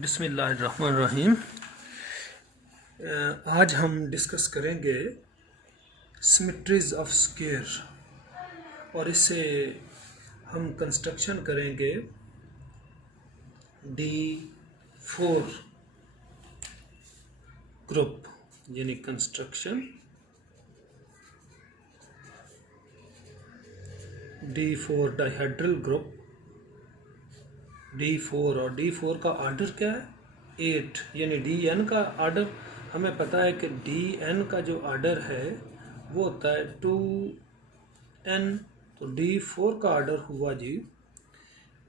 बिस्मिल्लाहिर्रहमानिर्रहीम। आज हम डिस्कस करेंगे सिमेट्रीज ऑफ स्क्वायर और इससे हम कंस्ट्रक्शन करेंगे D4 ग्रुप, यानी construction D4 dihedral group D4। और D4 का आर्डर क्या है? 8, यानी DN का आर्डर हमें पता है कि DN का जो आर्डर है वो होता है 2N। तो D4 का आर्डर हुआ जी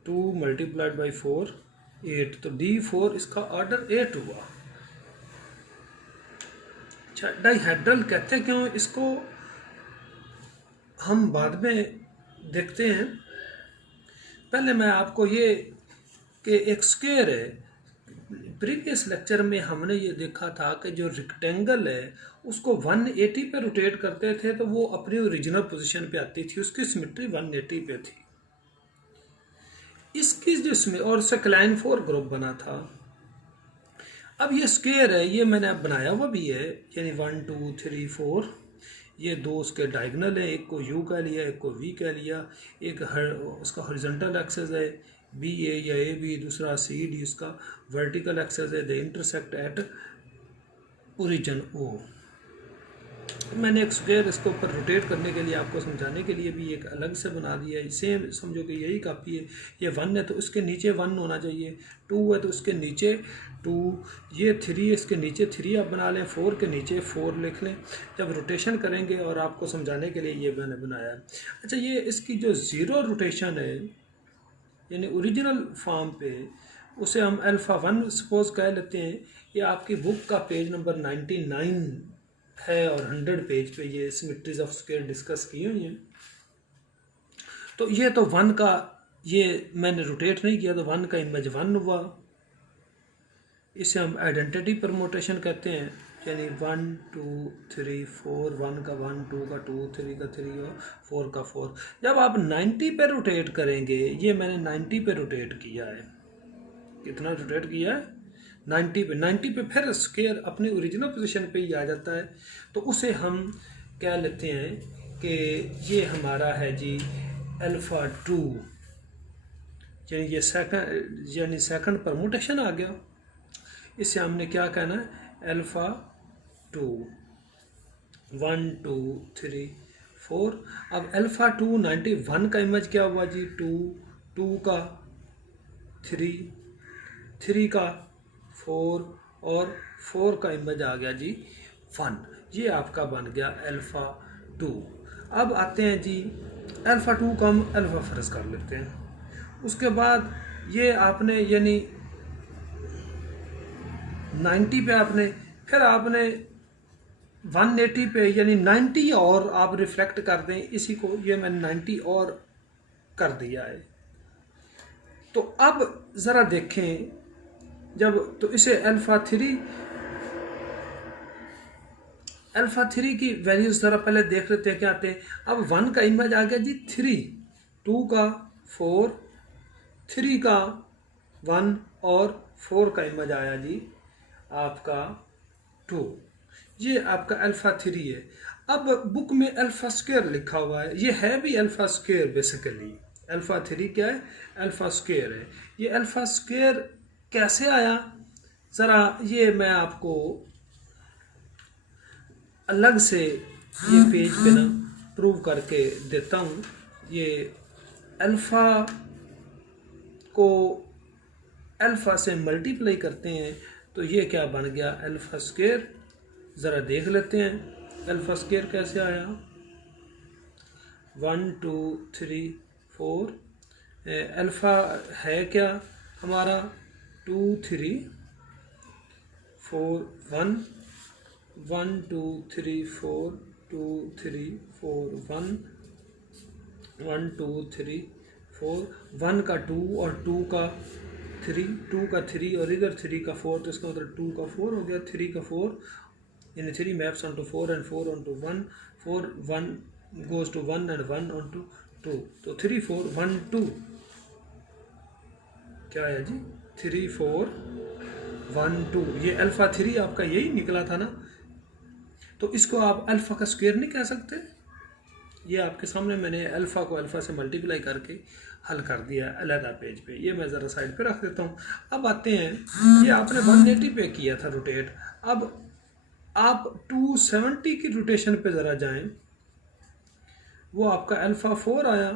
2 मल्टीप्लाइड बाई 4 8। तो D4 इसका आर्डर 8 हुआ। अच्छा, डाइहेड्रल कहते क्यों इसको हम बाद में देखते हैं। पहले मैं आपको ये कि एक स्क्वायर है, प्रीवियस लेक्चर में हमने ये देखा था कि जो रेक्टेंगल है उसको 180 पे रोटेट करते थे तो वो अपनी ओरिजिनल पोजीशन पे आती थी, उसकी सिमेट्री 180 पे थी। इसकी जिसमें और सेक्लाइन 4 ग्रुप बना था। अब ये स्क्वायर है, ये मैंने अब बनाया हुआ भी है, यानी 1 2 3 4 ये दो उसके डायगोनल है, एक को U कह लिया, एक को V कह लिया, एक उसका हॉरिजॉन्टल एक्सेस है BA या AB, दूसरा CD उसका वर्टिकल एक्सेस है, the intersect at origin O। मैंने एक स्क्वायर इसके ऊपर रोटेट करने के लिए आपको समझाने के लिए भी एक अलग से बना दिया है। सेम समझो कि यही कापी है। ये 1 है तो इसके नीचे 1 होना चाहिए, 2 है तो इसके नीचे 2, ये 3 है इसके नीचे 3 आप बना लें, 4 के नीचे 4 लिख लें जब रोटेशन करेंगे, और आपको समझाने के लिए ये मैंने बनाया है। अच्छा, ये इसकी जो ज़ीरो रोटेशन है यानी ओरिजिनल फॉर्म पे, उसे हम अल्फ़ा 1 सपोज कह लेते हैं। ये आपकी बुक का पेज नंबर 99 है और 100 पेज पे ये सिमेट्रीज ऑफ स्क्वायर डिस्कस की हुई हैं। तो ये तो 1 का, ये मैंने रोटेट नहीं किया तो 1 का इमेज 1 हुआ। इसे हम आइडेंटिटी परमोटेशन कहते हैं, यानी 1 2 3 4, 1 का 1, 2 का 2, 3 का 3 और 4 का 4। जब आप 90 पे रोटेट करेंगे, ये मैंने 90 पे रोटेट किया है। कितना रोटेट किया है? 90 पे। 90 पे फिर स्क्वायर अपनी ओरिजिनल पोजीशन पे ही आ जाता है। तो उसे हम कह लेते हैं कि ये हमारा है जी अल्फ़ा 2, यानी ये सेकंड परमुटेशन आ गया। इसे हमने क्या कहना है? अल्फ़ा 2 1 2 3 4। अब अल्फ़ा 2 91 का इमेज क्या हुआ जी? 2 2 का 3 3 का 4 और 4 का इमेज आ गया जी 1। ये आपका बन गया अल्फ़ा 2। अब आते हैं जी अल्फ़ा 2 को हम अल्फ़ा फर्ज कर लेते हैं। उसके बाद ये आपने यानी 90 पे आपने, फिर आपने 180 पे यानी 90 और आप रिफ्लेक्ट कर दें इसी को, ये मैंने 90 और कर दिया है। तो अब ज़रा देखें जब, तो इसे अल्फ़ा 3 की वैल्यूज ज़रा पहले देख लेते हैं क्या आते हैं। अब 1 का इमेज आ गया जी 3, 2 का 4, 3 का 1 और 4 का इमेज आया जी आपका 2। ये आपका अल्फ़ा 3 है। अब बुक में अल्फ़ा स्क्वायर लिखा हुआ है, ये है भी अल्फ़ा स्क्वायर बेसिकली। अल्फ़ा 3 क्या है? अल्फ़ा स्क्वायर है। ये अल्फ़ा स्क्वायर कैसे आया, ज़रा ये मैं आपको अलग से ये पेज पे ना प्रूव करके देता हूँ। ये अल्फ़ा को अल्फ़ा से मल्टीप्लाई करते हैं तो ये क्या बन गया? Alpha square. ज़रा देख लेते हैं अल्फ़ा स्क्वायर कैसे आया। 1 2 3 4। अल्फ़ा है क्या हमारा? 2 3 4 1 1 2 3 4 2 3 4 1 1 2 3 4 1 का 2 और 2 का 3, 2 का 3 और इधर 3 का 4, तो इसका मतलब 2 का 4 हो गया, 3 का 4, यानी 3 maps on to 4 and 4 on to 1, 4 1 goes to 1 and 1 on to 2। तो 3 4 1 2 क्या है जी? 3 4 1 2, ये अल्फ़ा 3 आपका यही निकला था ना, तो इसको आप अल्फ़ा का स्क्वायर नहीं कह सकते। ये आपके सामने मैंने अल्फ़ा को अल्फ़ा से मल्टीप्लाई करके हल कर दिया अलहदा पेज पे। ये मैं ज़रा साइड पे रख देता हूँ। अब आते हैं, ये आपने 180 पे किया था रोटेट, अब आप 270 की रोटेशन पे ज़रा जाएं, वो आपका अल्फ़ा 4 आया।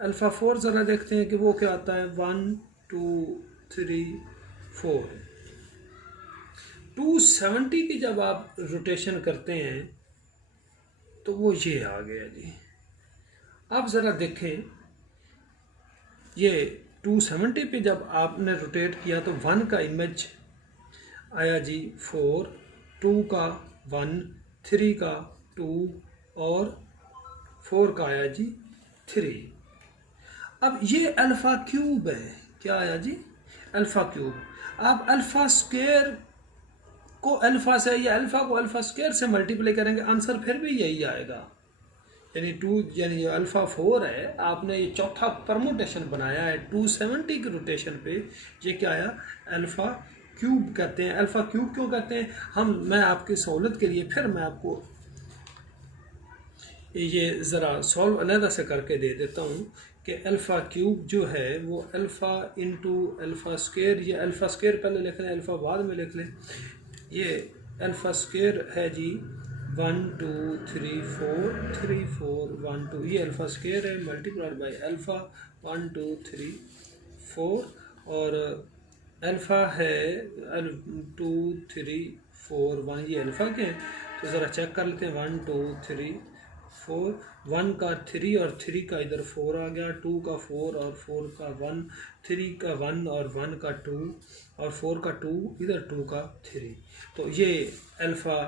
अल्फ़ा 4 ज़रा देखते हैं कि वो क्या आता है। 1 2 3 4, 270 की जब आप रोटेशन करते हैं तो वो ये आ गया जी। अब ज़रा देखें, ये 270 पे जब आपने रोटेट किया तो 1 का इमेज आया जी 4, 2 का 1, 3 का 2 और 4 का आया जी 3। अब ये अल्फ़ा क्यूब है, क्या आया जी अल्फ़ा क्यूब। आप अल्फ़ा स्क्वायर को अल्फ़ा से या अल्फ़ा को अल्फ़ा स्क्वायर से मल्टीप्लाई करेंगे, आंसर फिर भी यही आएगा। यानी 2, यानी अल्फ़ा 4 है, आपने ये चौथा परमुटेशन बनाया है 270 की रोटेशन पे, ये क्या आया अल्फ़ा क्यूब कहते हैं। अल्फ़ा क्यूब क्यों कहते हैं मैं आपकी सहूलत के लिए फिर मैं आपको ये ज़रा सॉल्व अलहदा से करके दे देता हूँ कि अल्फ़ा क्यूब जो है वो अल्फ़ा इंटू अल्फ़ा स्क्वायर, ये अल्फ़ा स्क्वायर पहले लिख लें, अल्फ़ा बाद में लिख लें। ये अल्फ़ा स्क्वायर है जी 1 2 3 4 3 4 1 2, ये अल्फ़ा स्क्वायर है मल्टीप्लाइड बाई अल्फ़ा 1 2 3 4, और अल्फ़ा है 2 3 4 1, ये अल्फ़ा के हैं। तो ज़रा चेक कर लेते हैं 1 2 3 4, 1 का 3 और 3 का इधर 4 आ गया, 2 का 4 और 4 का 1, 3 का 1 और 1 का 2 और 4 का 2, इधर 2 का 3। तो ये अल्फ़ा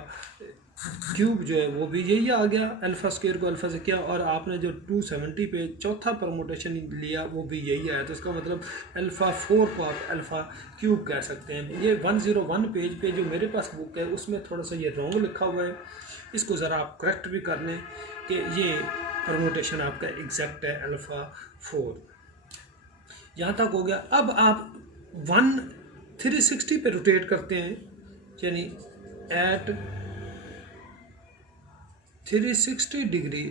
क्यूब जो है वो भी यही आ गया, अल्फ़ा स्क्वायर को अल्फ़ा से किया, और आपने जो 270 पे चौथा परमुटेशन लिया वो भी यही आया। तो इसका मतलब अल्फ़ा 4 को आप अल्फ़ा क्यूब कह सकते हैं। ये 101 पेज पे जो मेरे पास बुक है उसमें थोड़ा सा ये रॉन्ग लिखा हुआ है, इसको ज़रा आप करेक्ट भी कर लें कि ये परमुटेशन आपका एग्जैक्ट है अल्फ़ा 4। यहाँ तक हो गया। अब आप 360 पे रोटेट करते हैं, यानी एट 360 डिग्री,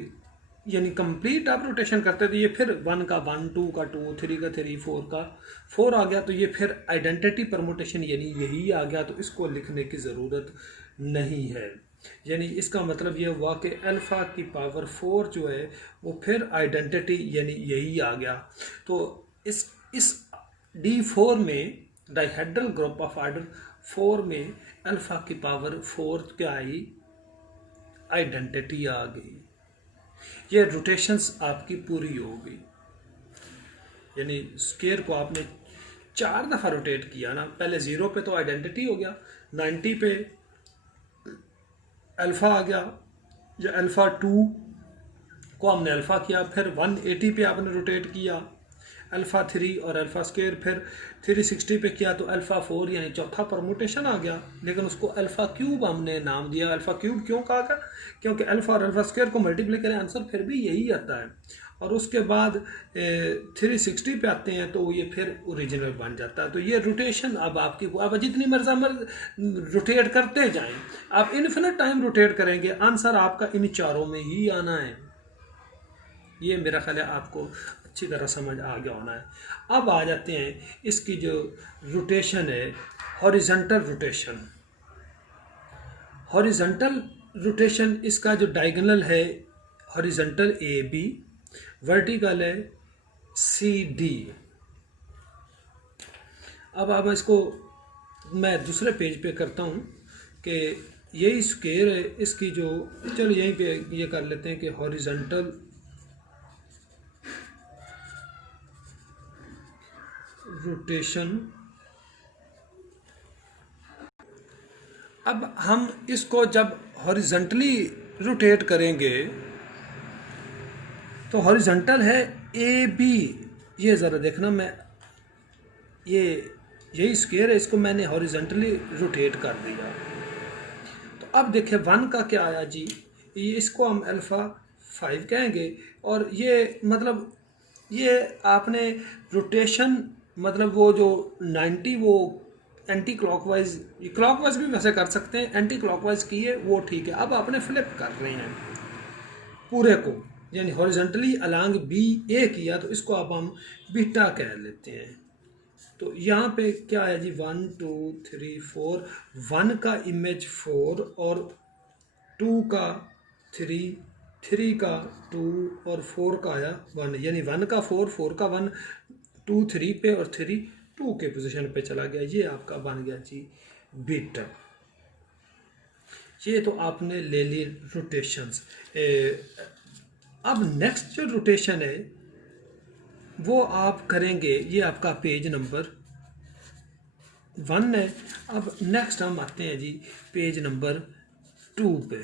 यानी कंप्लीट आप रोटेशन करते हैं, तो ये फिर 1 का 1, 2 का 2, 3 का 3, 4 का 4 आ गया। तो ये फिर आइडेंटिटी परमुटेशन यानी यही आ गया, तो इसको लिखने की ज़रूरत नहीं है। यानी इसका मतलब ये हुआ कि अल्फ़ा की पावर 4 जो है वो फिर आइडेंटिटी यानी यही आ गया। तो इस D4 में, डाइहेड्रल ग्रुप ऑफ आर्डर 4 में अल्फ़ा की पावर 4 क्या आई, आइडेंटिटी आ गई। ये रोटेशंस आपकी पूरी हो गई, यानी स्क्वायर को आपने 4 दफ़ा रोटेट किया ना। पहले 0 पे तो आइडेंटिटी हो गया, 90 पे अल्फ़ा आ गया, या अल्फ़ा 2 को हमने अल्फ़ा किया, फिर 180 पे आपने रोटेट किया अल्फ़ा 3 और अल्फ़ा स्क्वायर, फिर 360 पे किया तो अल्फ़ा 4 यानी चौथा परमुटेशन आ गया। लेकिन उसको अल्फ़ा क्यूब हमने नाम दिया। अल्फ़ा क्यूब क्यों कहा गया, क्योंकि अल्फ़ा और अल्फ़ा स्क्वायर को मल्टीप्लाई करें आंसर फिर भी यही आता है। और उसके बाद 360 पे आते हैं तो ये फिर ओरिजिनल बन जाता है। तो ये रोटेशन अब आपकी, अब जितनी मर्जी रोटेट करते जाएं, आप इन्फिनिट टाइम रोटेट करेंगे, आंसर आपका इन चारों में ही आना है। ये मेरा ख्याल है आपको अच्छी तरह समझ आ गया होना है। अब आ जाते हैं इसकी जो रोटेशन है, हॉरिजॉन्टल रोटेशन। हॉरिजॉन्टल रोटेशन इसका जो डायगोनल है हॉरिजॉन्टल AB, वर्टिकल है CD। अब इसको मैं दूसरे पेज पे करता हूँ कि यही स्क्वायर है इसकी जो, चलो यहीं पे ये कर लेते हैं कि हॉरिजॉन्टल रोटेशन। अब हम इसको जब हॉरिजॉन्टली रोटेट करेंगे तो हॉरिजॉन्टल है AB, ये ज़रा देखना, मैं यही स्क्वायर है, इसको मैंने हॉरिजॉन्टली रोटेट कर दिया। तो अब देखें 1 का क्या आया जी, ये इसको हम अल्फ़ा 5 कहेंगे, और ये मतलब ये आपने रोटेशन मतलब वो जो 90 वो एंटी क्लॉकवाइज, क्लॉकवाइज भी वैसे कर सकते हैं, एंटी क्लॉकवाइज किए वो ठीक है। अब आपने फ्लिप कर रहे हैं पूरे को, यानी हॉरिजॉन्टली अलांग बी ए किया, तो इसको अब हम बीटा कह लेते हैं। तो यहाँ पे क्या है जी, 1 2 3 4, 1 का इमेज 4 और 2 का 3, 3 का 2 और 4 का आया 1, यानी 1 का 4, 4 का 1, 2 3 पे और 3 2 के पोजीशन पे चला गया। ये आपका बन गया जी बीटा। ये तो आपने ले ली रोटेशंस। अब नेक्स्ट जो रोटेशन है वो आप करेंगे, ये आपका पेज नंबर 1 है। अब नेक्स्ट हम आते हैं जी पेज नंबर 2 पे।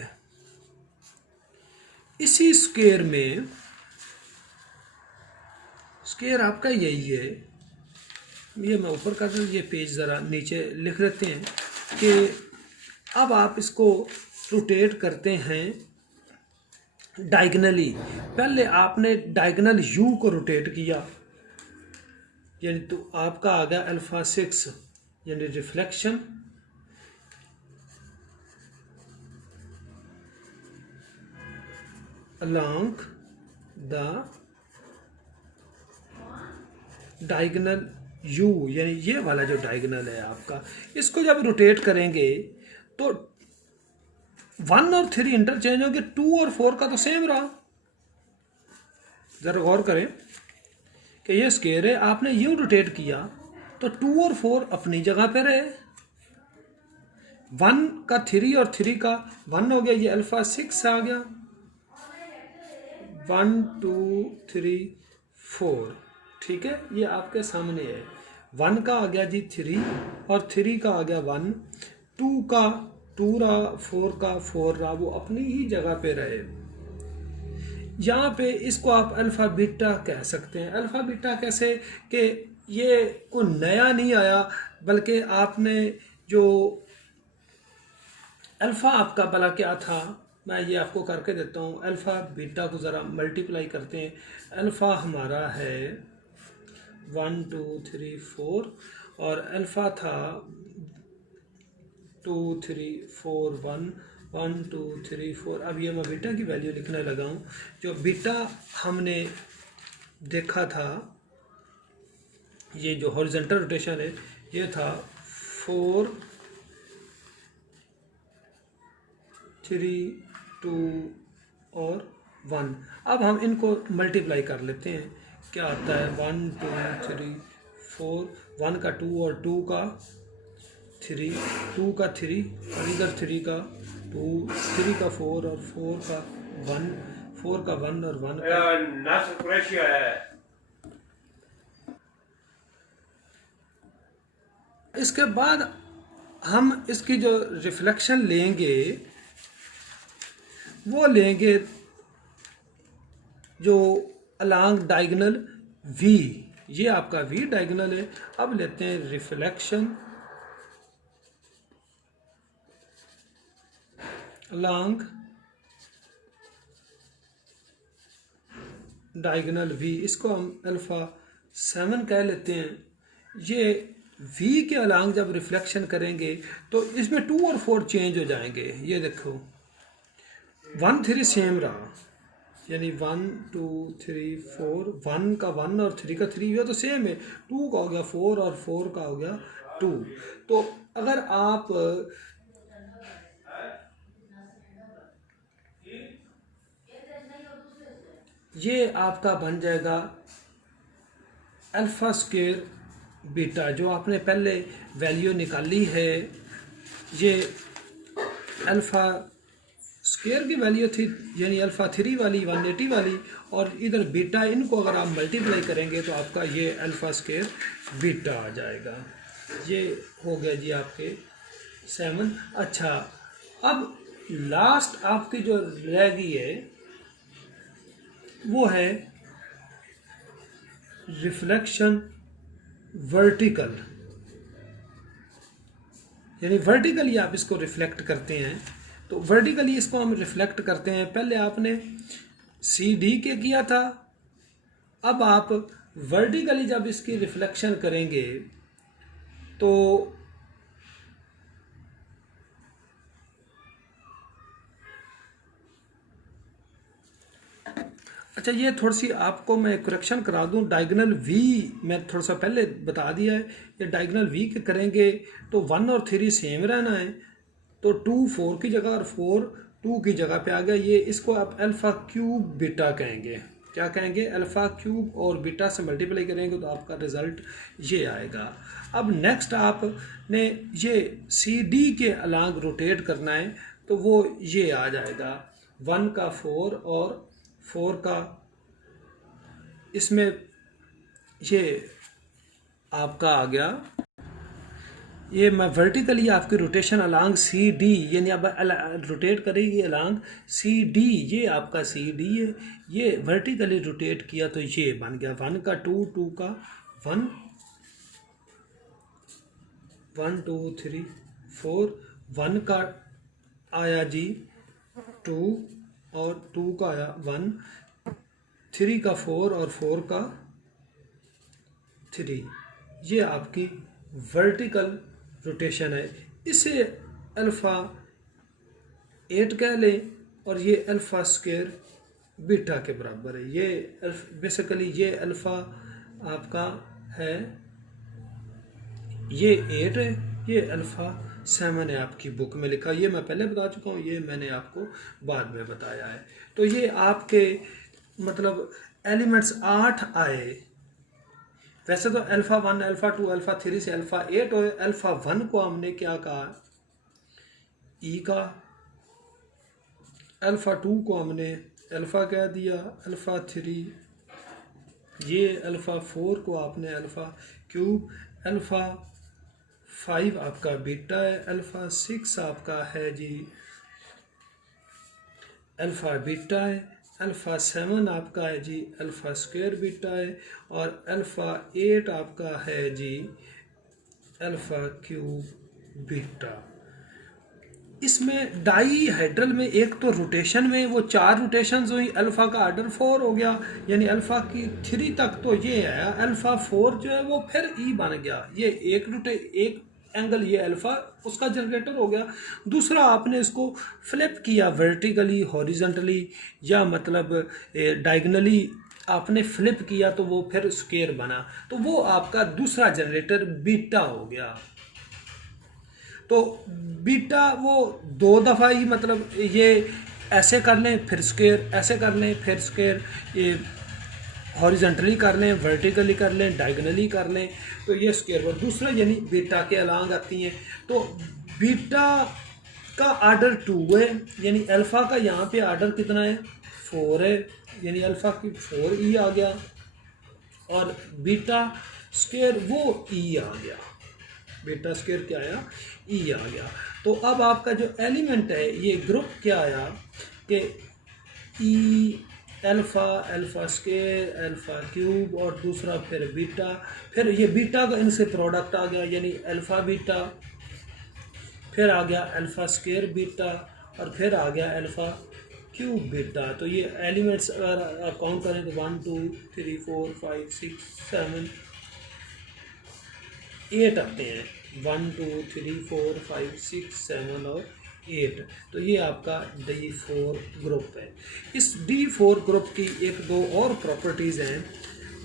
इसी स्क्वायर में, स्क्वायर आपका यही है, ये मैं ऊपर कर दूँ, ये पेज ज़रा नीचे लिख लेते हैं कि अब आप इसको रोटेट करते हैं डायगनली। पहले आपने डायगनल यू को रोटेट किया, यानी तो आपका आ गया अल्फा 6, यानी reflection along the diagonal you, यानी ये वाला जो डायगनल है आपका, इसको जब रोटेट करेंगे तो 1 और 3 इंटरचेंज होंगे, 2 और 4 का तो सेम रहा। जरा गौर करें कि ये स्क्वायर है, आपने यूं रोटेट किया तो 2 और 4 अपनी जगह पे रहे, 1 का 3 और 3 का 1 हो गया, ये अल्फा 6 आ गया, 1 2 3 4, ठीक है। ये आपके सामने है, 1 का आ गया जी 3 और 3 का आ गया 1, 2 का 2 रहा, 4 का 4 रहा, वो अपनी ही जगह पे रहे। यहाँ पे इसको आप अल्फ़ा बीटा कह सकते हैं। अल्फ़ा बीटा कैसे कि ये कोई नया नहीं आया, बल्कि आपने जो अल्फ़ा आपका भला क्या था, मैं ये आपको करके देता हूँ। अल्फ़ा बीटा को ज़रा मल्टीप्लाई करते हैं। अल्फ़ा हमारा है 1 2 3 4 और अल्फ़ा था 2 3 4 1 1 2 3 4। अब ये मैं बीटा की वैल्यू लिखने लगा हूँ। जो बीटा हमने देखा था, ये जो हॉरिजॉन्टल रोटेशन है, ये था 4 3 2 और 1। अब हम इनको मल्टीप्लाई कर लेते हैं, क्या आता है 1 2 3 4, 1 का 2 और 2 का 3, 2 का 3 और इधर 3 का 2, 3 का 4 और 4 का 1, 4 का 1 और 1 का। इसके बाद हम इसकी जो रिफ्लेक्शन लेंगे वो लेंगे जो अलांग डायगोनल V, ये आपका V डायगोनल है। अब लेते हैं रिफ्लेक्शन अलांग डायगोनल V, इसको हम अल्फा 7 कह लेते हैं। ये V के अलांग जब रिफ्लेक्शन करेंगे तो इसमें 2 और 4 चेंज हो जाएंगे। ये देखो 1 3 सेम रहा, यानी 1 2 3 4, 1 का 1 और 3 का 3, ये तो सेम है। 2 का हो गया 4 और 4 का हो गया 2। तो अगर आप ये आपका बन जाएगा अल्फ़ा स्क्वायर बीटा, जो आपने पहले वैल्यू निकाली है। ये अल्फ़ा स्क्वायर की वैल्यू थी, यानी अल्फ़ा 3 वाली 180 वाली, और इधर बीटा, इनको अगर आप मल्टीप्लाई करेंगे तो आपका ये अल्फ़ा स्क्वायर बीटा आ जाएगा। ये हो गया जी आपके 7। अच्छा, अब लास्ट आपकी जो रह गई है वो है रिफ्लेक्शन वर्टिकल, यानी वर्टिकली आप इसको रिफ्लेक्ट करते हैं। तो वर्टिकली इसको हम रिफ्लेक्ट करते हैं। पहले आपने सी डी के किया था, अब आप वर्टिकली जब इसकी रिफ्लेक्शन करेंगे तो अच्छा ये थोड़ी सी आपको मैं करेक्शन करा दूं, डायगोनल वी मैं थोड़ा सा पहले बता दिया है, ये डायगोनल वी के करेंगे तो 1 और 3 सेम रहना है, तो 2 4 की जगह और 4 2 की जगह पे आ गया। ये इसको आप अल्फ़ा क्यूब बीटा कहेंगे, क्या कहेंगे, अल्फ़ा क्यूब, और बीटा से मल्टीप्लाई करेंगे तो आपका रिज़ल्ट ये आएगा। अब नेक्स्ट आपने ये सी डी के अलॉन्ग रोटेट करना है, तो वो ये आ जाएगा 1 का 4 और 4 का, इसमें ये आपका आ गया, ये मैं वर्टिकली आपकी रोटेशन अलॉन्ग सी डी, यानी अब रोटेट करेगी अलॉन्ग सी डी, ये आपका सी डी है, ये वर्टिकली रोटेट किया तो ये बन गया 1 का 2, 2 का 1, 1 2 3 4, 1 का आया जी 2 और 2 का आया 1, 3 का 4 और 4 का 3, ये आपकी वर्टिकल रोटेशन है। इसे अल्फ़ा 8 कह लें और ये अल्फ़ा स्क्वायर बीटा के बराबर है। ये बेसिकली ये अल्फ़ा आपका है, ये 8 है, ये अल्फ़ा 7 है, आपकी बुक में लिखा, ये मैं पहले बता चुका हूँ, ये मैंने आपको बाद में बताया है। तो ये आपके मतलब एलिमेंट्स 8 आए। वैसे तो अल्फ़ा 1, अल्फ़ा 2, अल्फ़ा 3 से अल्फ़ा 8 और अल्फ़ा 1 को हमने क्या कहा, ई का, अल्फ़ा 2 को हमने अल्फ़ा कह दिया, अल्फ़ा 3, ये अल्फ़ा 4 को आपने अल्फ़ा क्यूब, अल्फ़ा 5 आपका बीटा है, अल्फ़ा 6 आपका है जी अल्फ़ा बीटा है, अल्फ़ा 7 आपका है जी अल्फ़ा स्क्वायर बीटा है, और अल्फ़ा 8 आपका है जी अल्फ़ा क्यूब बीटा। इसमें डाई हाइड्रल में एक तो रोटेशन में वो 4 रोटेशंस हुई, अल्फ़ा का आर्डर 4 हो गया, यानी अल्फ़ा की 3 तक तो ये आया, अल्फ़ा 4 जो है वो फिर ई बन गया, ये एक एंगल ये अल्फ़ा उसका जनरेटर हो गया। दूसरा आपने इसको फ्लिप किया वर्टिकली, हॉरिजॉन्टली, या मतलब डायगोनली आपने फ्लिप किया तो वो फिर स्क्वायर बना, तो वो आपका दूसरा जनरेटर बीटा हो गया। तो बीटा वो 2 दफ़ा ही, मतलब ये ऐसे कर लें फिर स्क्वायर, ऐसे कर लें फिर स्क्वायर, ये हॉरिजॉन्टली कर लें, वर्टिकली कर लें, डायगोनली कर लें, तो ये स्क्वायर वर्ड दूसरा यानी बीटा के अलॉन्ग आती हैं। तो बीटा का आर्डर 2 है, यानी अल्फ़ा का यहाँ पे आर्डर कितना है 4 है, यानी अल्फ़ा की 4 ई आ गया, और बीटा स्क्वायर वो ई आ गया, बीटा स्क्वायर क्या आया, ई आ गया। तो अब आपका जो एलिमेंट है ये ग्रुप क्या आया कि ई alpha, alpha square, alpha cube, और दूसरा फिर बीटा, फिर ये बीटा का इनसे प्रोडक्ट आ गया, यानी अल्फ़ा बीटा, फिर आ गया अल्फ़ा स्क्वायर बीटा, और फिर आ गया अल्फ़ा क्यूब बीटा। तो ये एलिमेंट्स अगर काउंट करें तो 1 2 3 4 5 6 7 8 आते हैं, 1 2 3 4 5 6 7 और 8। तो ये आपका D4 ग्रुप है। इस D4 ग्रुप की 1-2 और प्रॉपर्टीज़ हैं,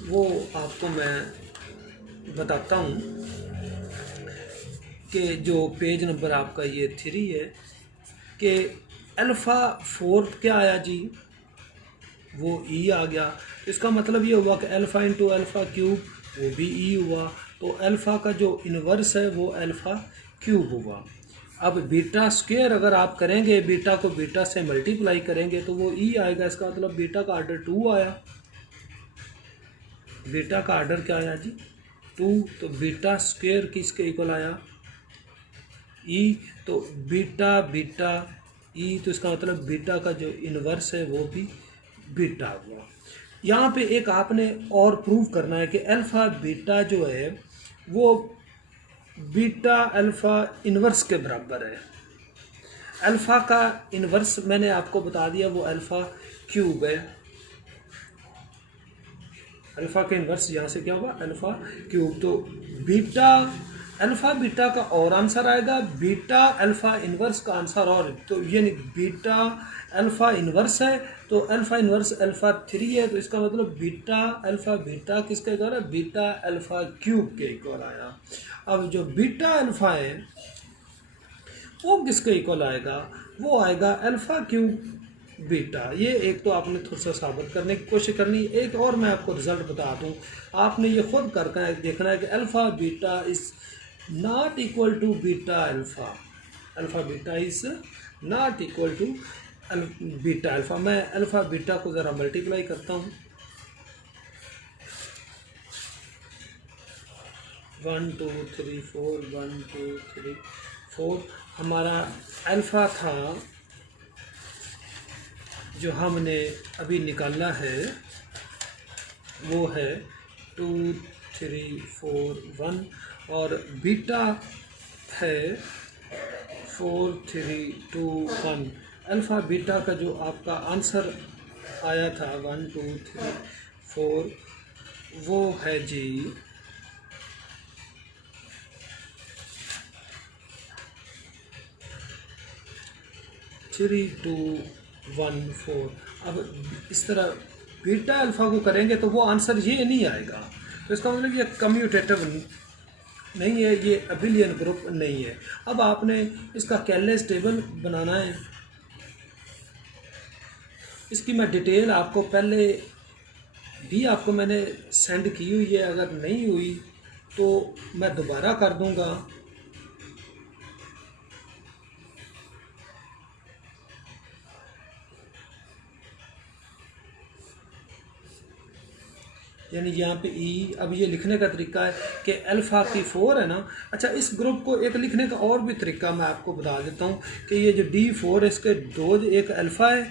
वो आपको मैं बताता हूँ कि जो पेज नंबर आपका ये 3 है कि अल्फ़ा 4 क्या आया जी, वो ई आ गया। इसका मतलब ये हुआ कि अल्फ़ा इंटू अल्फ़ा क्यूब वो भी ई हुआ, तो अल्फ़ा का जो इन्वर्स है वो अल्फ़ा क्यूब हुआ। अब बीटा स्क्वायर अगर आप करेंगे, बीटा को बीटा से मल्टीप्लाई करेंगे तो वो ई आएगा, इसका मतलब बीटा का आर्डर 2 आया, बीटा का आर्डर क्या आया जी 2, तो बीटा स्क्वायर किसके इक्वल आया ई, तो बीटा बीटा ई, तो इसका मतलब बीटा का जो इन्वर्स है वो भी बीटा हुआ। यहाँ पे एक आपने और प्रूव करना है कि अल्फ़ा बीटा जो है वो बीटा अल्फ़ा इन्वर्स के बराबर है। अल्फ़ा का इन्वर्स मैंने आपको बता दिया वो अल्फ़ा क्यूब है, अल्फ़ा का इन्वर्स यहाँ से क्या होगा अल्फ़ा क्यूब। तो बीटा अल्फ़ा बीटा का और आंसर आएगा, बीटा अल्फ़ा इन्वर्स का आंसर और, तो यानी बीटा अल्फ़ा इन्वर्स है तो अल्फ़ा इन्वर्स अल्फ़ा 3 है, तो इसका मतलब बीटा अल्फ़ा बीटा किसके इक्वल है, बीटा अल्फ़ा क्यूब के इक्वल आया। अब जो बीटा अल्फ़ा है वो किसके इक्वल आएगा, वो आएगा अल्फ़ा क्यूब बीटा। ये एक तो आपने थोड़ा सा साबित करने की कोशिश करनी। एक और मैं आपको रिजल्ट बता दूं, आपने ये खुद करके देखना है कि alpha beta is not equal to beta alpha, alpha beta is not equal to beta alpha. मैं अल्फ़ा बीटा को ज़रा मल्टीप्लाई करता हूँ, 1 2 3 4, 1 2 3 4। हमारा अल्फ़ा था जो हमने अभी निकाला है वो है 2 3 4 1, और बीटा है 4 3 2 1। अल्फ़ा बीटा का जो आपका आंसर आया था 1 2 3 4 वो है जी 3 2 1 4। अब इस तरह बीटा अल्फ़ा को करेंगे तो वो आंसर ये नहीं आएगा, तो इसका मतलब ये कम्यूटेटिव नहीं है, ये अबिलियन ग्रुप नहीं है। अब आपने इसका कैलनेस टेबल बनाना है, इसकी मैं डिटेल आपको पहले भी आपको मैंने सेंड की हुई है, अगर नहीं हुई तो मैं दोबारा कर दूंगा। यानी यहाँ पे ई, अब ये लिखने का तरीका है कि अल्फ़ा की 4 है ना। अच्छा, इस ग्रुप को एक लिखने का और भी तरीका मैं आपको बता देता हूँ कि ये जो D4 है इसके दो, एक अल्फ़ा है,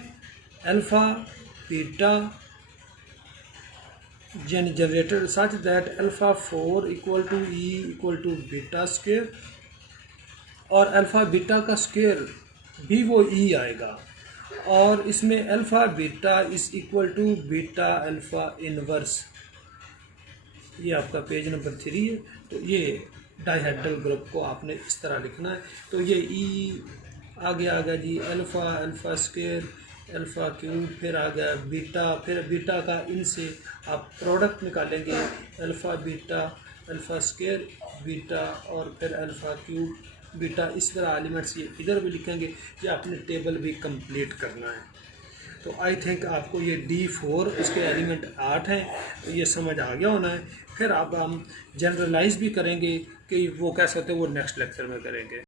अल्फ़ा बीटा यानी generated such that alpha 4 equal to e equal to beta square, और अल्फ़ा बीटा का स्क्वेयर भी वो ई आएगा, और इसमें alpha beta is equal to beta alpha inverse. ये आपका पेज नंबर 3 है। तो ये डाइहेड्रल ग्रुप को आपने इस तरह लिखना है। तो ये ई आगे आ गया जी alpha, alpha square, alpha cube, फिर आ गया बीटा, फिर बीटा का इनसे आप प्रोडक्ट निकालेंगे, alpha beta, alpha square beta, और फिर अल्फ़ा क्यूब बीटा। इस तरह एलिमेंट्स ये इधर भी लिखेंगे, ये आपने टेबल भी कंप्लीट करना है। तो आई थिंक आपको ये D4 इसके एलिमेंट 8 हैं, तो ये समझ आ गया होना है। फिर अब हम जनरलाइज भी करेंगे कि वो कैसे होते हैं, वो नेक्स्ट लेक्चर में करेंगे।